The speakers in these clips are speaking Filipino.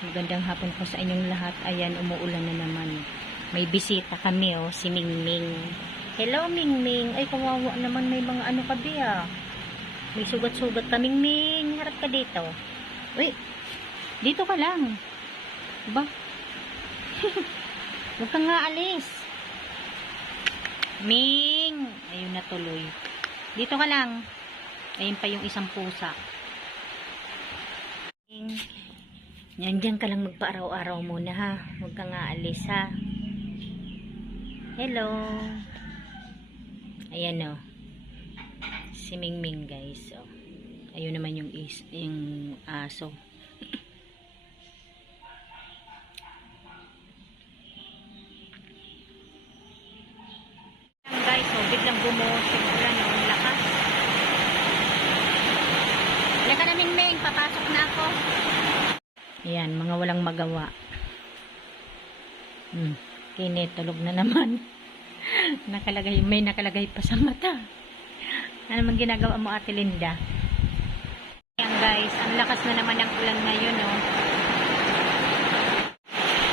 magandang hapon po sa inyong lahat. Ayan, umuulan na naman. May bisita kami, oh, si Mingming. Hello, Mingming. Ay, kawawa naman, may mga ano ka ba? May sugat-sugat ka, Mingming. Harap ka dito. Uy, dito ka lang. Ba? Huwag kang nga alis. Ming! Ayun na tuloy. Dito ka lang. Ayun pa yung isang pusa. Ming! Yan, dyan ka lang magpa-araw-araw muna, ha. Huwag ka nga alis, ha. Hello. Ayan, oh. Si Mingming, guys. Oh. Ayun naman yung aso. Guys, oh, biglang bumuhos yung ulan, oh. Ang lakas. Halika na, Mingming. Papasok na ako. Ayan, mga walang magawa. Kinit, tulog na naman. May nakalagay pa sa mata. Ano naman ginagawa mo, Ate Linda? Ayan guys, ang lakas na naman ng ulan ngayon, oh.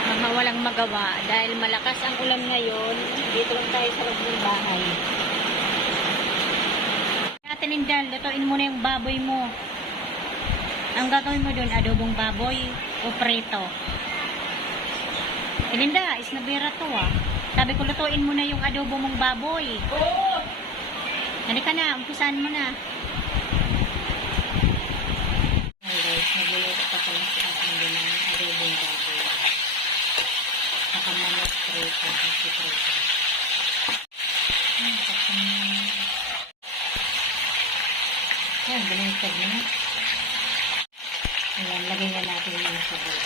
Mga walang magawa. Dahil malakas ang ulan ngayon, dito lang tayo sa loob ng bahay. Ate Linda, lutuin mo na yung baboy mo. Ang gagawin mo doon, adobong baboy o preto. Linda, isnabira to, ah. Sabi ko, lutuin mo na yung adobo mong baboy. Oo! Halika na, umpisahan mo na. Hey guys, nagluluto pa pala sa akin din ng adobong baboy. Saka manok preto. Yan, binigtad na. Ayan, lagay na natin yung sabay.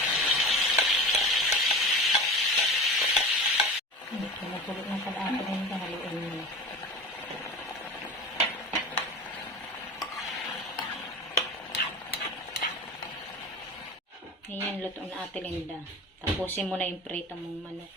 Pinagulot ng kalahati rin na haluin mo. Ayan, luto na Ate Linda. Tapusin mo na yung prito mong manok.